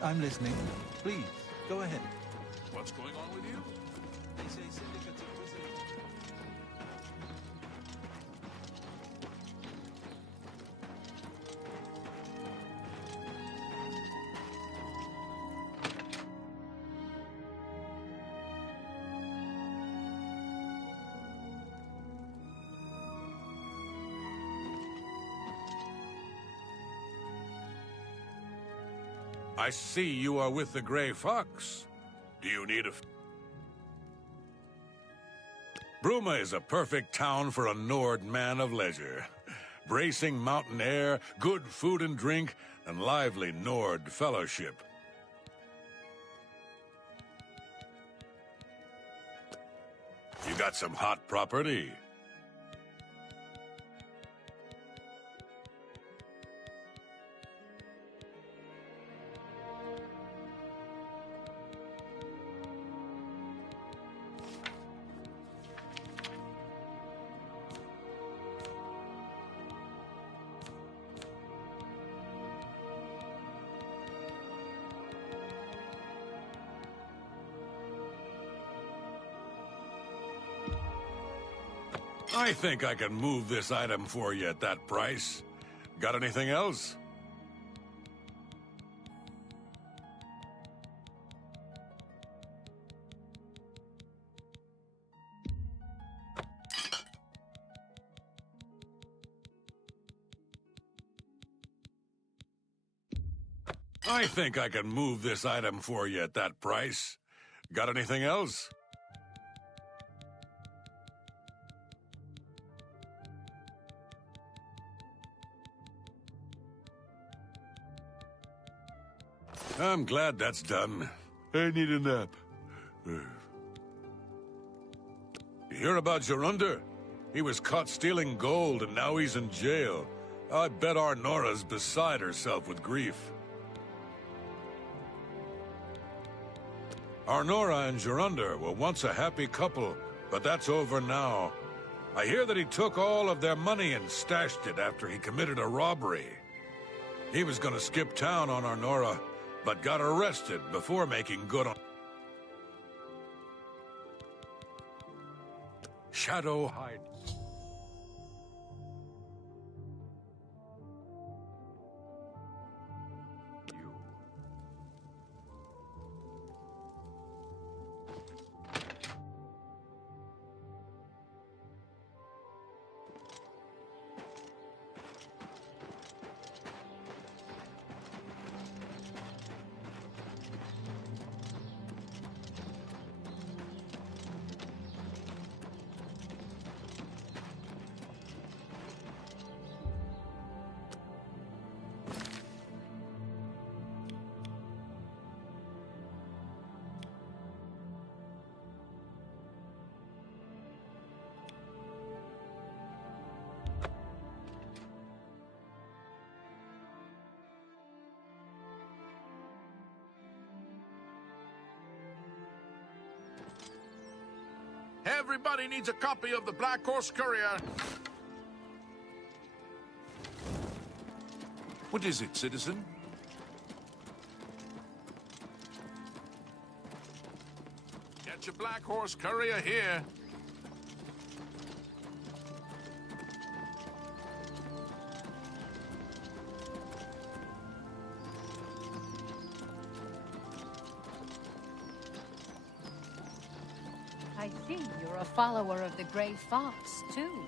I'm listening. Please, go ahead. What's going on with you? They say syndicates of wizards. I see you are with the Grey Fox. Do you need a... Bruma is a perfect town for a Nord man of leisure. Bracing mountain air, good food and drink, and lively Nord fellowship. You got some hot property? I think I can move this item for you at that price. Got anything else? I think I can move this item for you at that price. Got anything else? I'm glad that's done. I need a nap. You hear about Jorunda? He was caught stealing gold and now he's in jail. I bet our Nora's beside herself with grief. Arnora and Jorunda were once a happy couple, but that's over now. I hear that he took all of their money and stashed it after he committed a robbery. He was gonna skip town on Arnora, but got arrested before making good on... Shadow Hide. Everybody needs a copy of the Black Horse Courier. What is it, citizen? Get your Black Horse Courier here. I see you're a follower of the Grey Fox, too.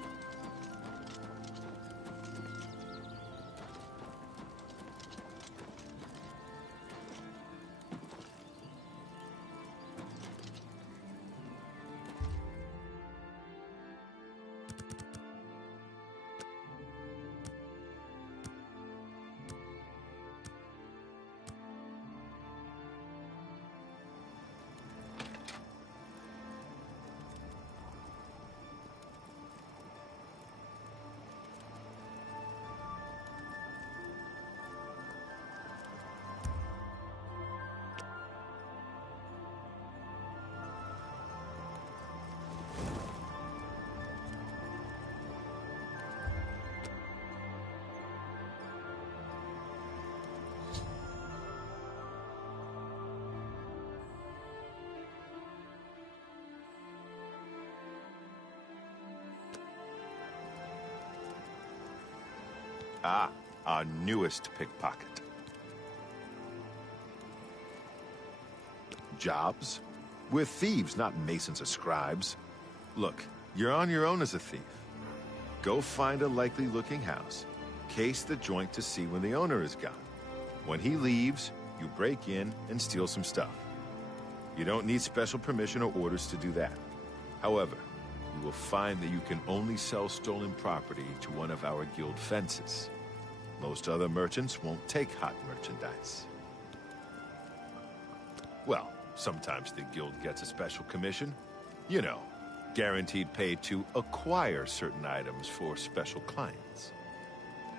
Ah, our newest pickpocket. Jobs? We're thieves, not masons or scribes. Look, you're on your own as a thief. Go find a likely-looking house. Case the joint to see when the owner is gone. When he leaves, you break in and steal some stuff. You don't need special permission or orders to do that. However, you will find that you can only sell stolen property to one of our guild fences. Most other merchants won't take hot merchandise. Well, sometimes the guild gets a special commission. You know, guaranteed pay to acquire certain items for special clients.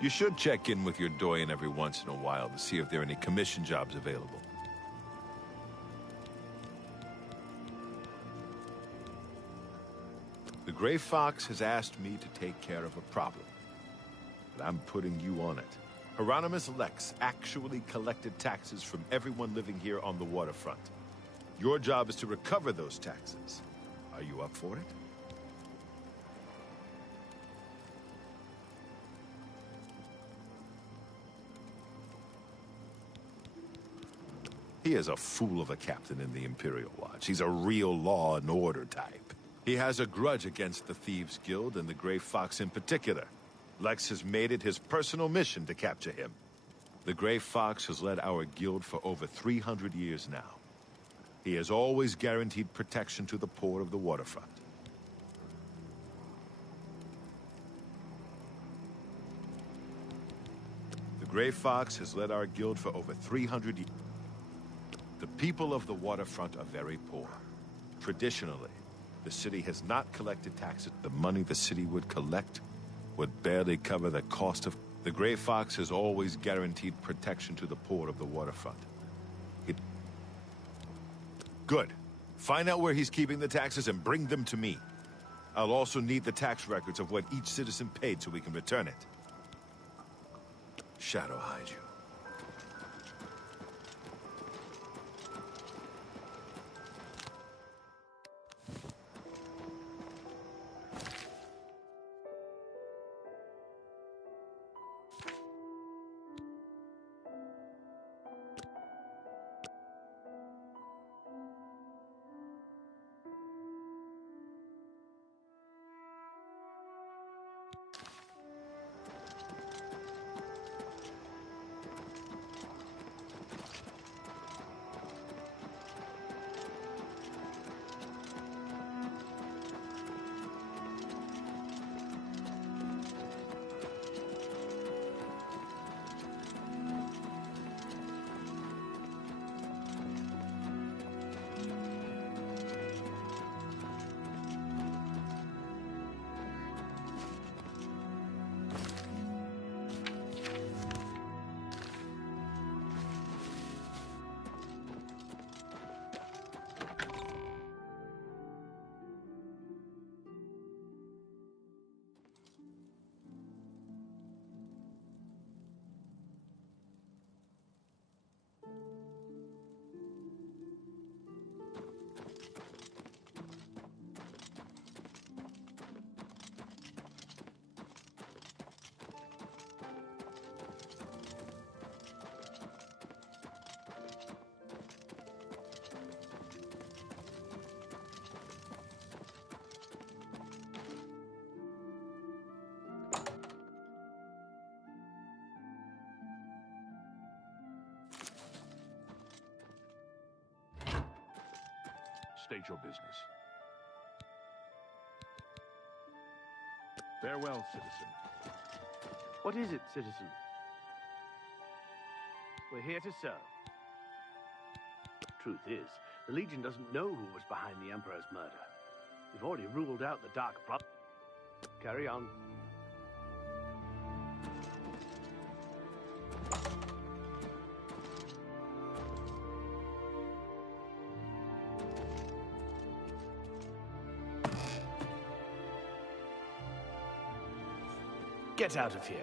You should check in with your doyen every once in a while to see if there are any commission jobs available. The Gray Fox has asked me to take care of a problem, but I'm putting you on it. Hieronymus Lex actually collected taxes from everyone living here on the waterfront. Your job is to recover those taxes. Are you up for it? He is a fool of a captain in the Imperial Watch. He's a real law and order type. He has a grudge against the Thieves Guild and the Gray Fox in particular. Lex has made it his personal mission to capture him. The Gray Fox has led our guild for over 300 years now. He has always guaranteed protection to the poor of the waterfront. The Gray Fox has led our guild for over 300 years. The people of the waterfront are very poor. Traditionally, the city has not collected taxes. The money the city would collect would barely cover the cost of... The Gray Fox has always guaranteed protection to the poor of the waterfront. Good. Find out where he's keeping the taxes and bring them to me. I'll also need the tax records of what each citizen paid so we can return it. Shadow hide you. State your business. Farewell, citizen. What is it, citizen? We're here to serve. Truth is, the Legion doesn't know who was behind the Emperor's murder. We've already ruled out the Dark Plot. Carry on. Get out of here.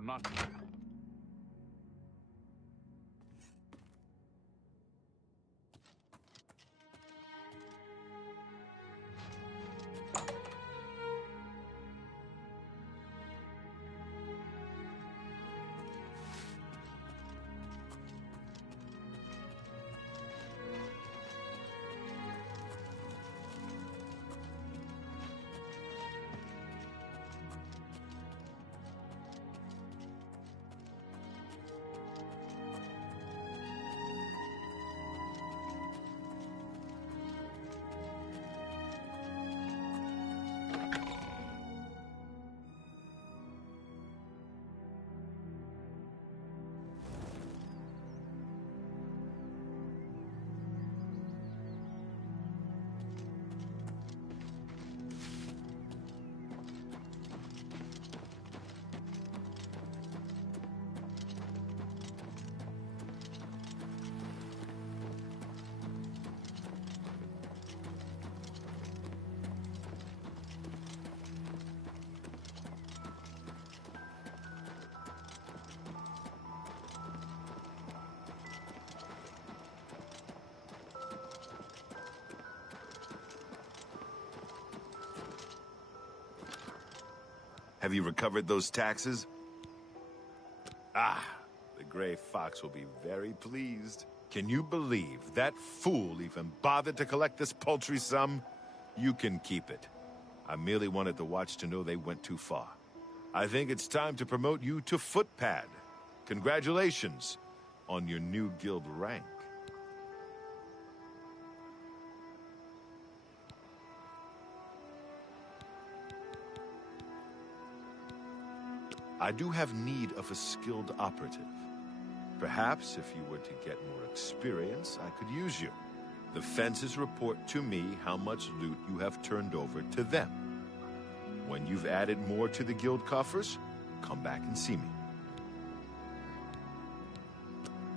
You're not... Have you recovered those taxes? Ah, the Gray Fox will be very pleased. Can you believe that fool even bothered to collect this paltry sum? You can keep it. I merely wanted the Watch to know they went too far. I think it's time to promote you to Footpad. Congratulations on your new guild rank. I do have need of a skilled operative. Perhaps if you were to get more experience, I could use you. The fences report to me how much loot you have turned over to them. When you've added more to the guild coffers, come back and see me.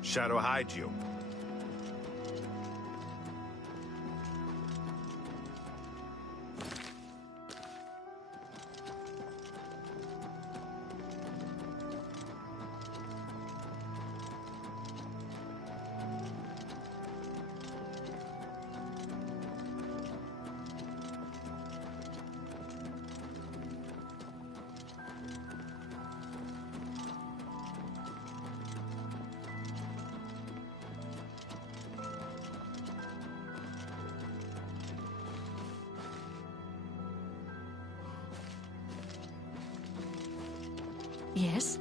Shadow hide you. Yes?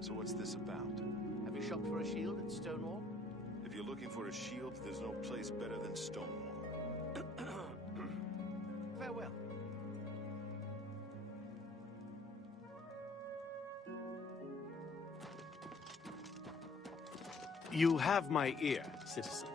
So what's this about? Have you shopped for a shield at Stonewall? If you're looking for a shield, there's no place better than Stonewall. Farewell. You have my ear, citizen.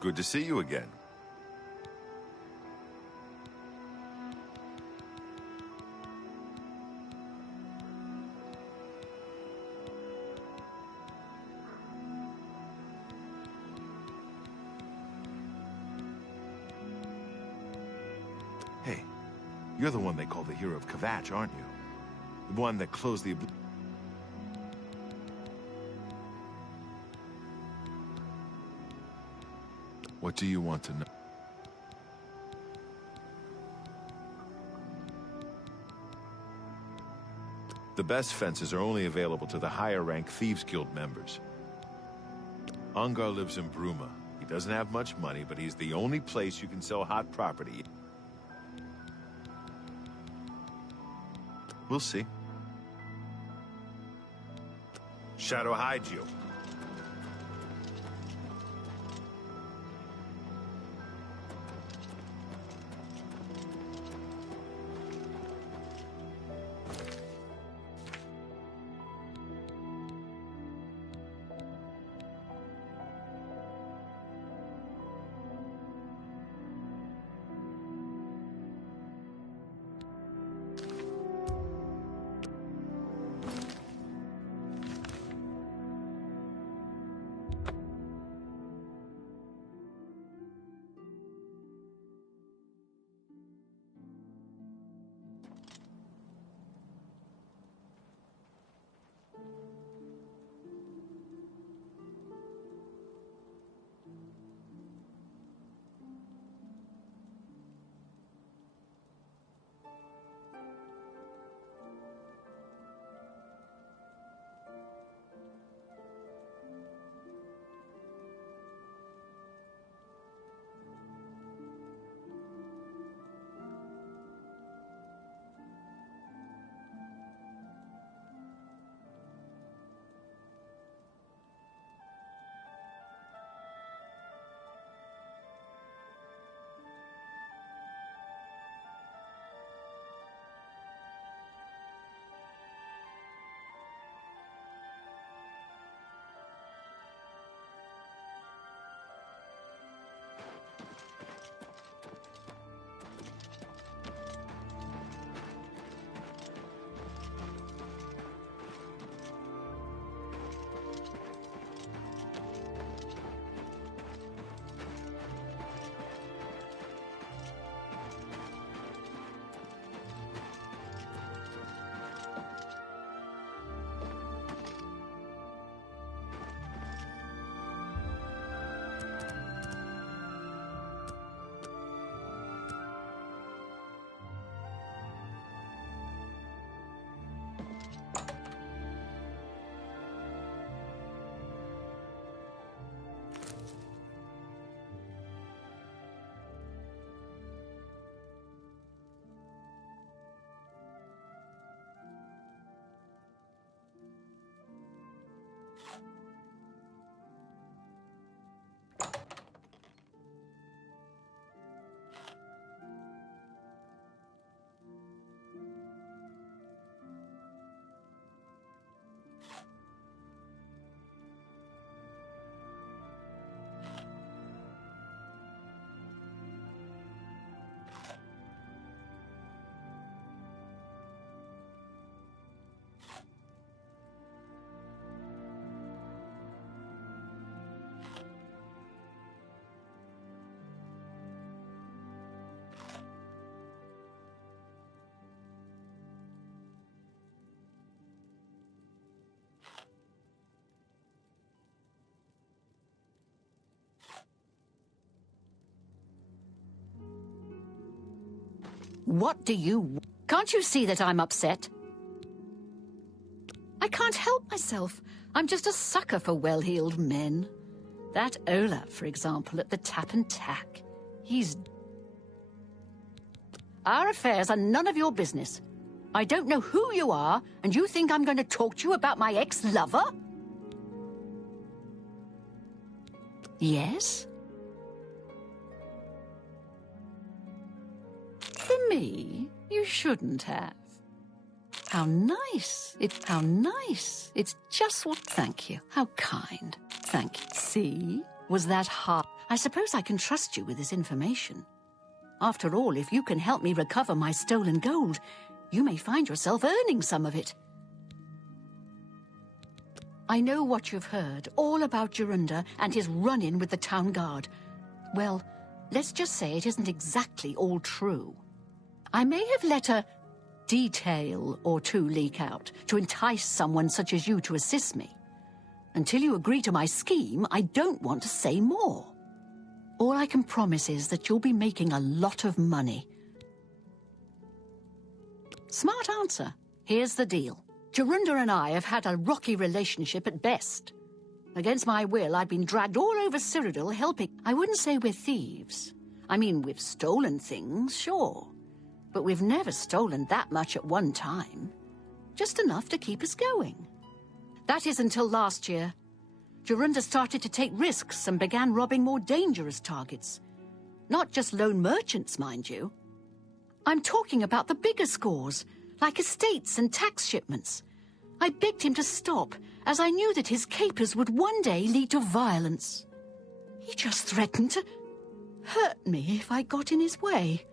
Good to see you again. Hey, you're the one they call the hero of Kvatch, aren't you? The one that closed the... What do you want to know? The best fences are only available to the higher-rank Thieves Guild members. Ungar lives in Bruma. He doesn't have much money, but he's the only place you can sell hot property. We'll see. Shadow hides you. What do you... Can't you see that I'm upset? I can't help myself. I'm just a sucker for well-heeled men. That Ola, for example, at the Tap and Tack. He's... Our affairs are none of your business. I don't know who you are, and you think I'm going to talk to you about my ex-lover? Yes? For me, you shouldn't have. How nice. How nice. It's just what... Thank you. How kind. Thank you. See? Was that hard? I suppose I can trust you with this information. After all, if you can help me recover my stolen gold, you may find yourself earning some of it. I know what you've heard, all about Jorunda and his run-in with the town guard. Well, let's just say it isn't exactly all true. I may have let a detail or two leak out to entice someone such as you to assist me. Until you agree to my scheme, I don't want to say more. All I can promise is that you'll be making a lot of money. Smart answer. Here's the deal. Jorunda and I have had a rocky relationship at best. Against my will, I've been dragged all over Cyrodiil helping. I wouldn't say we're thieves. I mean, we've stolen things, sure. But we've never stolen that much at one time. Just enough to keep us going. That is until last year. Jorunda started to take risks and began robbing more dangerous targets. Not just lone merchants, mind you. I'm talking about the bigger scores, like estates and tax shipments. I begged him to stop, as I knew that his capers would one day lead to violence. He just threatened to hurt me if I got in his way.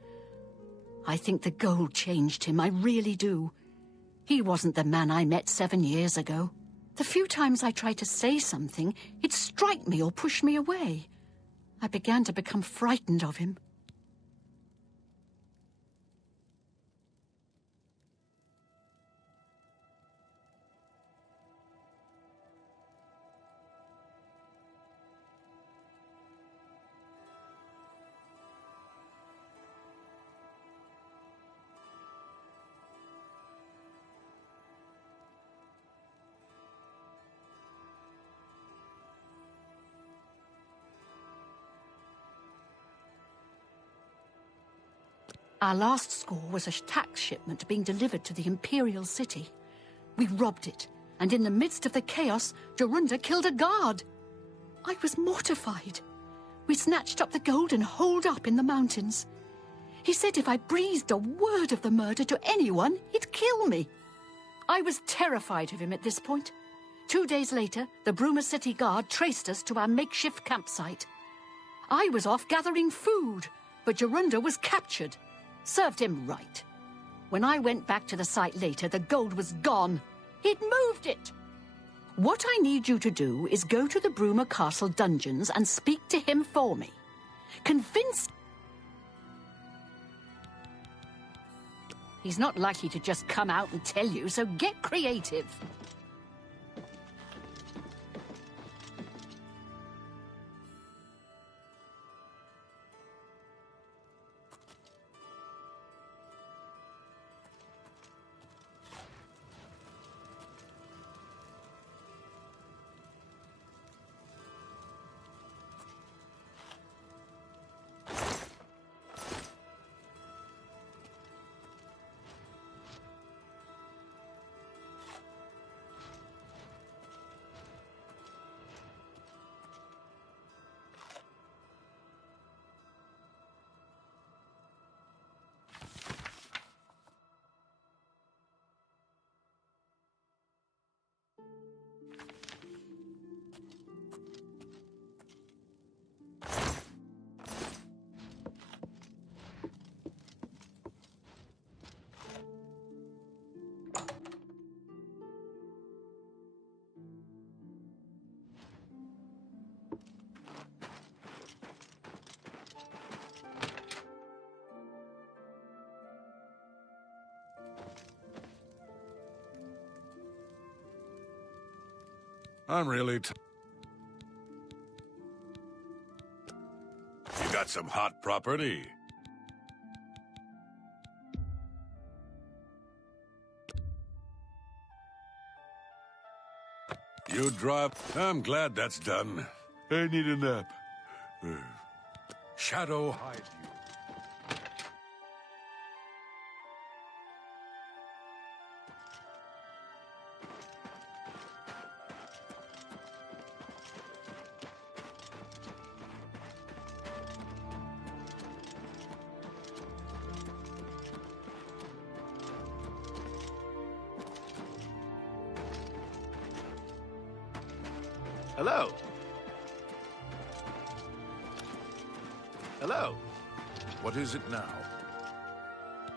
I think the gold changed him, I really do. He wasn't the man I met 7 years ago. The few times I tried to say something, he'd strike me or push me away. I began to become frightened of him. Our last score was a tax shipment being delivered to the Imperial City. We robbed it, and in the midst of the chaos, Jorunda killed a guard. I was mortified. We snatched up the gold and holed up in the mountains. He said if I breathed a word of the murder to anyone, he'd kill me. I was terrified of him at this point. 2 days later, the Bruma City Guard traced us to our makeshift campsite. I was off gathering food, but Jorunda was captured. Served him right. When I went back to the site later, the gold was gone. He'd moved it. What I need you to do is go to the Bruma Castle dungeons and speak to him for me. Convince... He's not likely to just come out and tell you, so get creative. I'm really You got some hot property? You drive... I'm glad that's done. I need a nap. Shadow hide you. Hello. Hello. What is it now?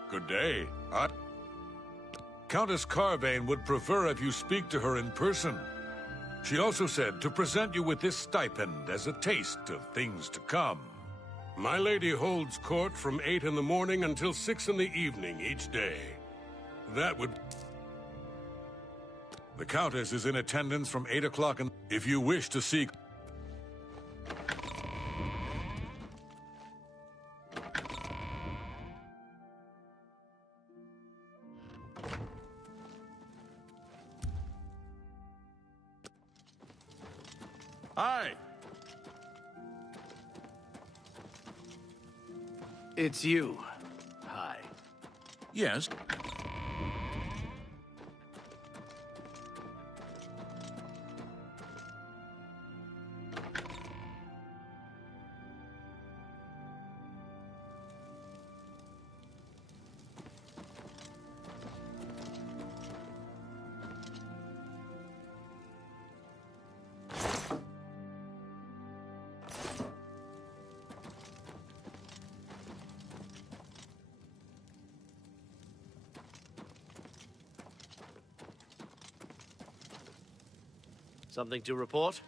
Good day. Countess Carvane would prefer if you speak to her in person. She also said to present you with this stipend as a taste of things to come. My lady holds court from 8 in the morning until 6 in the evening each day. That would... The Countess is in attendance from 8 o'clock, and if you wish to seek... Hi. It's you. Hi. Yes. Something to report?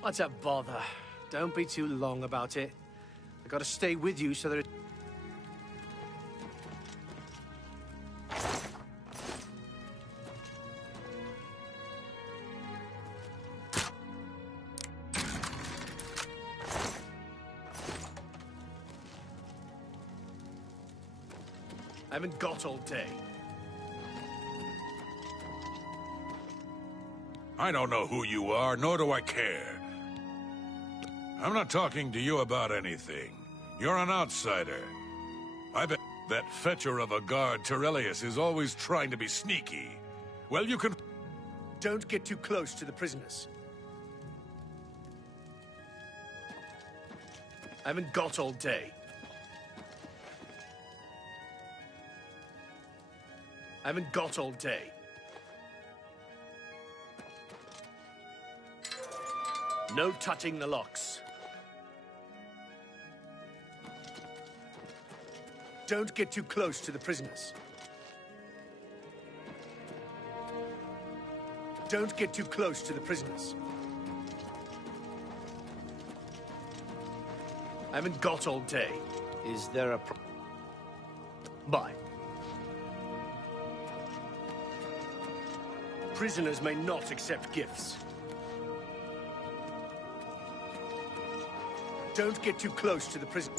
What's a bother? Don't be too long about it. I gotta stay with you so that it... I haven't got all day. I don't know who you are, nor do I care. I'm not talking to you about anything. You're an outsider. I bet that fetcher of a guard, Terelius, is always trying to be sneaky. Well, you can... Don't get too close to the prisoners. I haven't got all day. I haven't got all day. No touching the locks. Don't get too close to the prisoners. Don't get too close to the prisoners. I haven't got all day. Is there a Bye. Prisoners may not accept gifts. Don't get too close to the prison.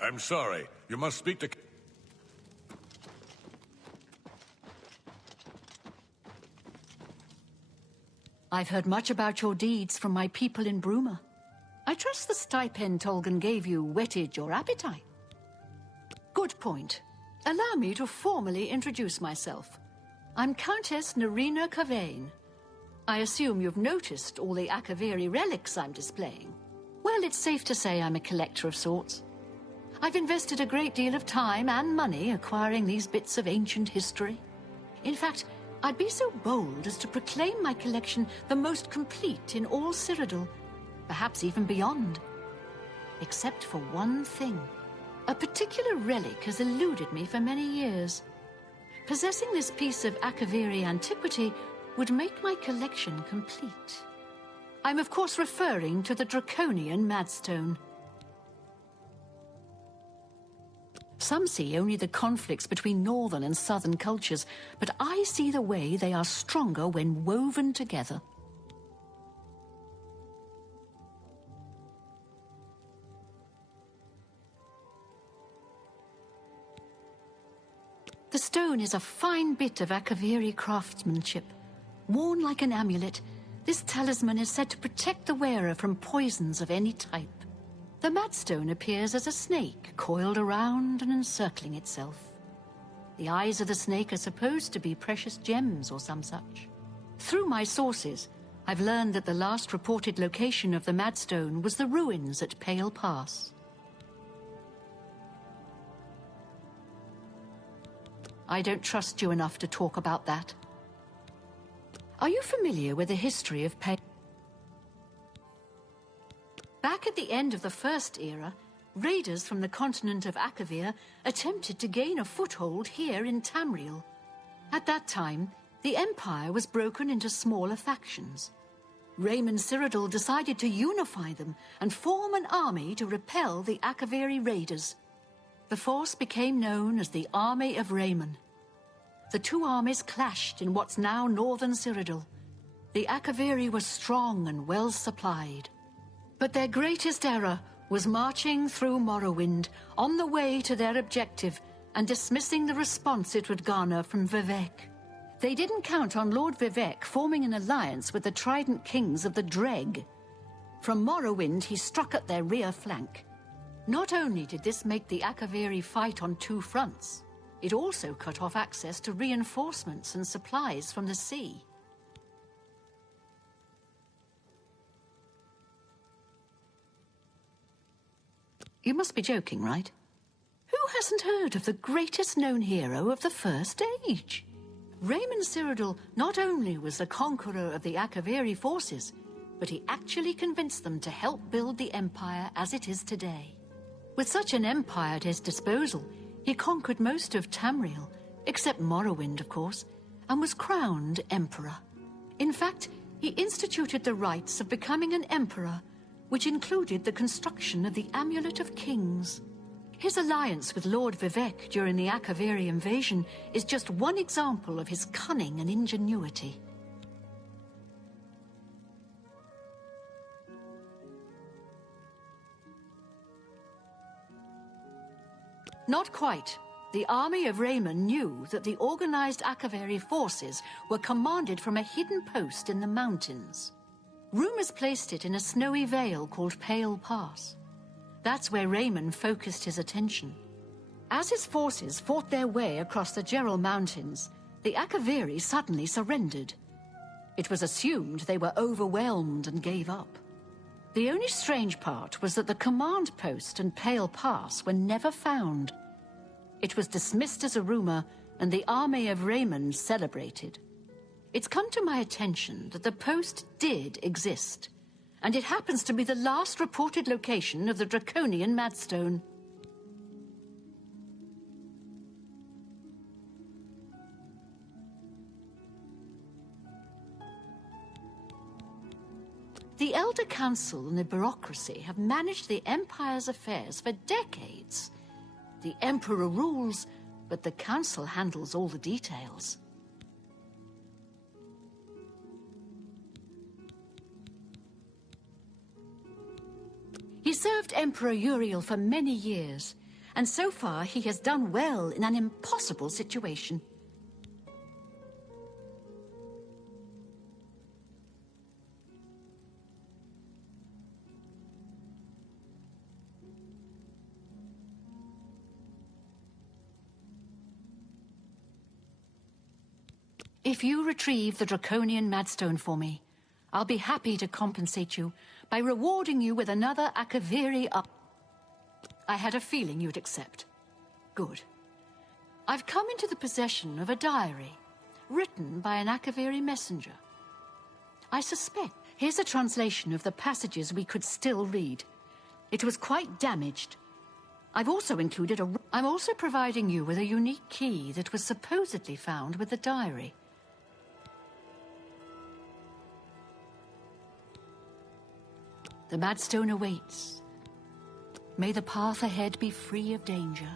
I'm sorry. You must speak to... I've heard much about your deeds from my people in Bruma. I trust the stipend Tolgan gave you whetted your appetite. Good point. Allow me to formally introduce myself. I'm Countess Nerina Carvane. I assume you've noticed all the Akaviri relics I'm displaying. Well, it's safe to say I'm a collector of sorts. I've invested a great deal of time and money acquiring these bits of ancient history. In fact, I'd be so bold as to proclaim my collection the most complete in all Cyrodiil, perhaps even beyond. Except for one thing. A particular relic has eluded me for many years. Possessing this piece of Akaviri antiquity would make my collection complete. I'm of course referring to the Draconian Madstone. Some see only the conflicts between northern and southern cultures, but I see the way they are stronger when woven together. The stone is a fine bit of Akaviri craftsmanship. Worn like an amulet, this talisman is said to protect the wearer from poisons of any type. The Madstone appears as a snake, coiled around and encircling itself. The eyes of the snake are supposed to be precious gems or some such. Through my sources, I've learned that the last reported location of the Madstone was the ruins at Pale Pass. I don't trust you enough to talk about that. Are you familiar with the history of Pale? Back at the end of the First Era, raiders from the continent of Akavir attempted to gain a foothold here in Tamriel. At that time, the Empire was broken into smaller factions. Raymond Cyrodiil decided to unify them and form an army to repel the Akaviri raiders. The force became known as the Army of Raymond. The two armies clashed in what's now northern Cyrodiil. The Akaviri were strong and well supplied. But their greatest error was marching through Morrowind on the way to their objective and dismissing the response it would garner from Vivec. They didn't count on Lord Vivec forming an alliance with the Trident Kings of the Dreg. From Morrowind, he struck at their rear flank. Not only did this make the Akaviri fight on two fronts, it also cut off access to reinforcements and supplies from the sea. You must be joking, right? Who hasn't heard of the greatest known hero of the First Age? Raymond Cyrodiil not only was the conqueror of the Akaviri forces, but he actually convinced them to help build the Empire as it is today. With such an empire at his disposal, he conquered most of Tamriel, except Morrowind, of course, and was crowned Emperor. In fact, he instituted the rites of becoming an Emperor, which included the construction of the Amulet of Kings. His alliance with Lord Vivec during the Akaviri invasion is just one example of his cunning and ingenuity. Not quite. The army of Raymond knew that the organized Akaviri forces were commanded from a hidden post in the mountains. Rumors placed it in a snowy vale called Pale Pass. That's where Raymond focused his attention. As his forces fought their way across the Gerald Mountains, the Akaviri suddenly surrendered. It was assumed they were overwhelmed and gave up. The only strange part was that the command post and Pale Pass were never found. It was dismissed as a rumor, and the army of Raymond celebrated. It's come to my attention that the post did exist, and it happens to be the last reported location of the Draconian Madstone. The Elder Council and the bureaucracy have managed the Empire's affairs for decades. The Emperor rules, but the Council handles all the details. He served Emperor Uriel for many years, and so far he has done well in an impossible situation. If you retrieve the Draconian Madstone for me, I'll be happy to compensate you by rewarding you with another Akaviri up. I had a feeling you'd accept. Good. I've come into the possession of a diary, written by an Akaviri messenger. I suspect. Here's a translation of the passages we could still read. It was quite damaged. I'm also providing you with a unique key that was supposedly found with the diary. The Madstone awaits. May the path ahead be free of danger.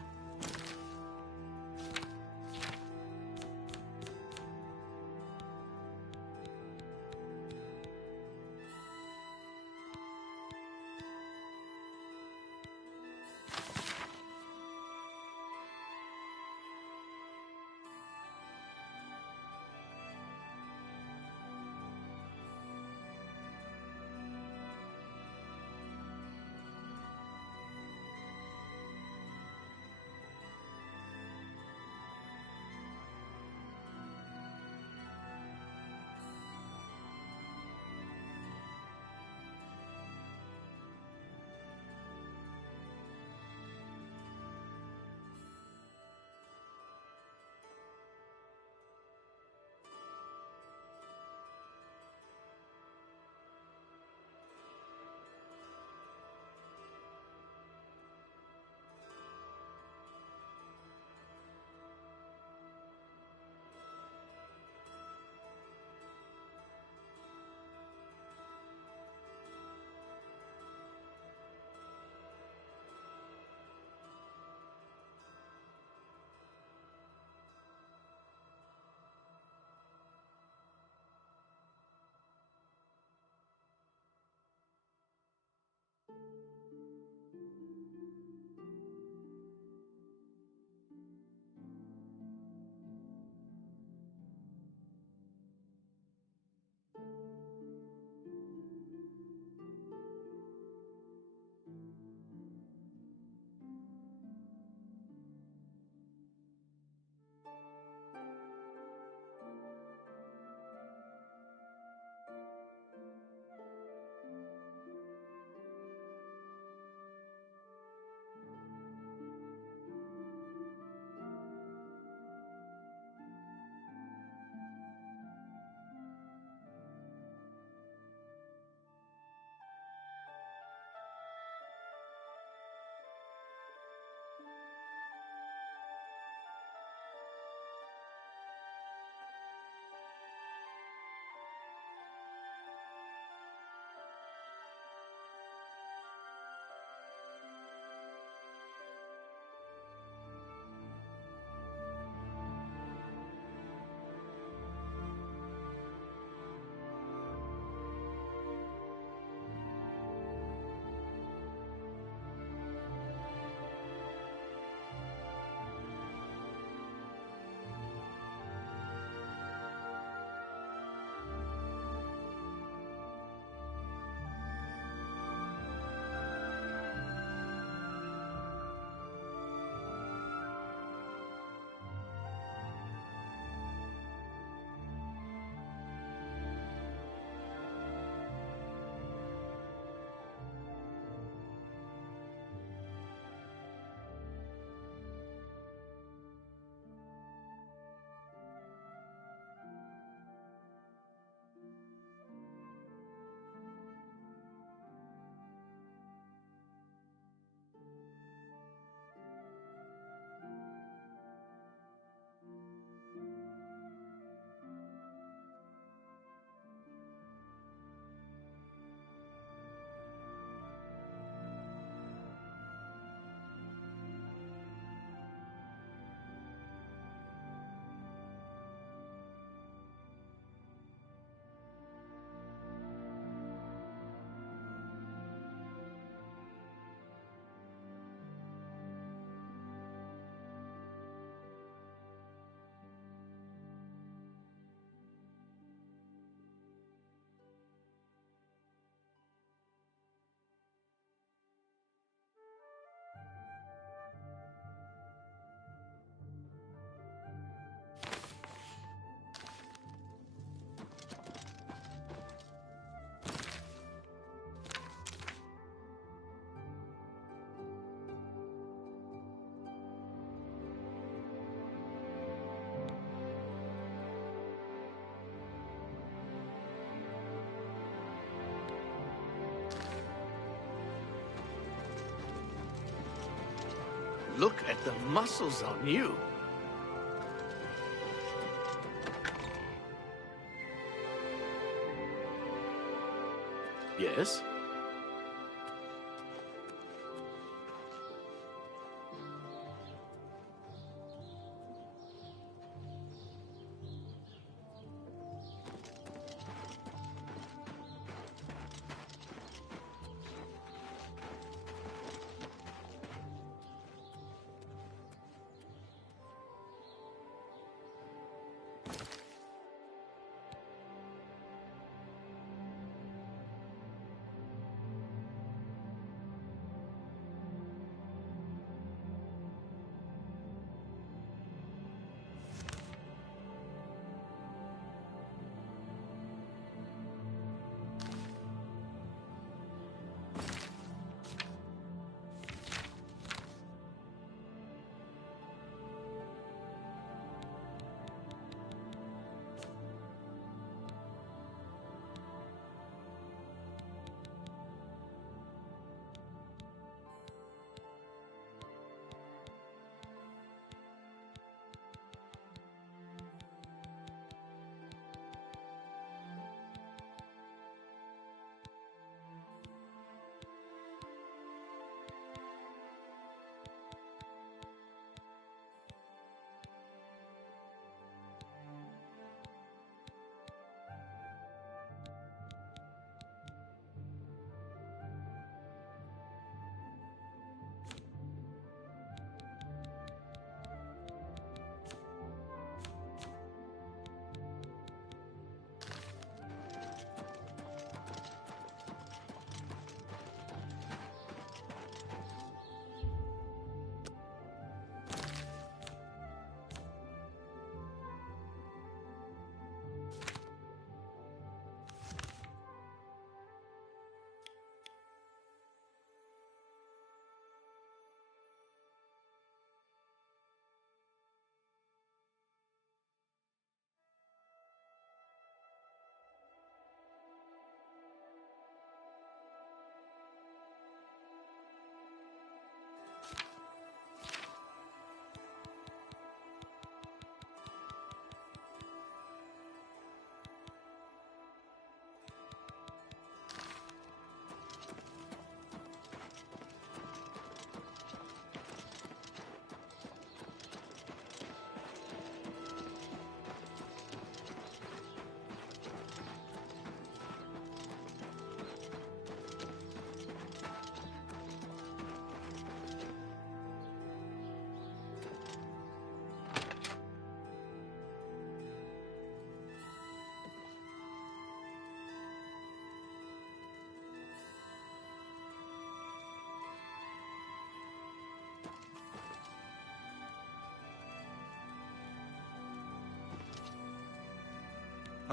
Look at the muscles on you. Yes?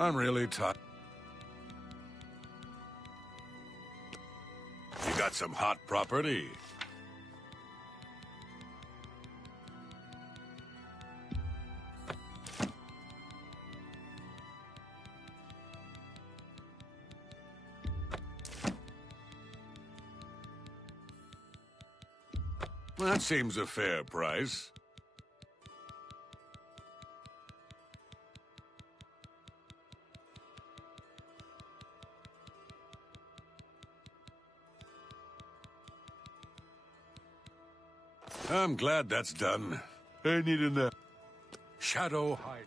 I'm really tired. You got some hot property? That seems a fair price. I'm glad that's done. I need a nap. Shadow hide.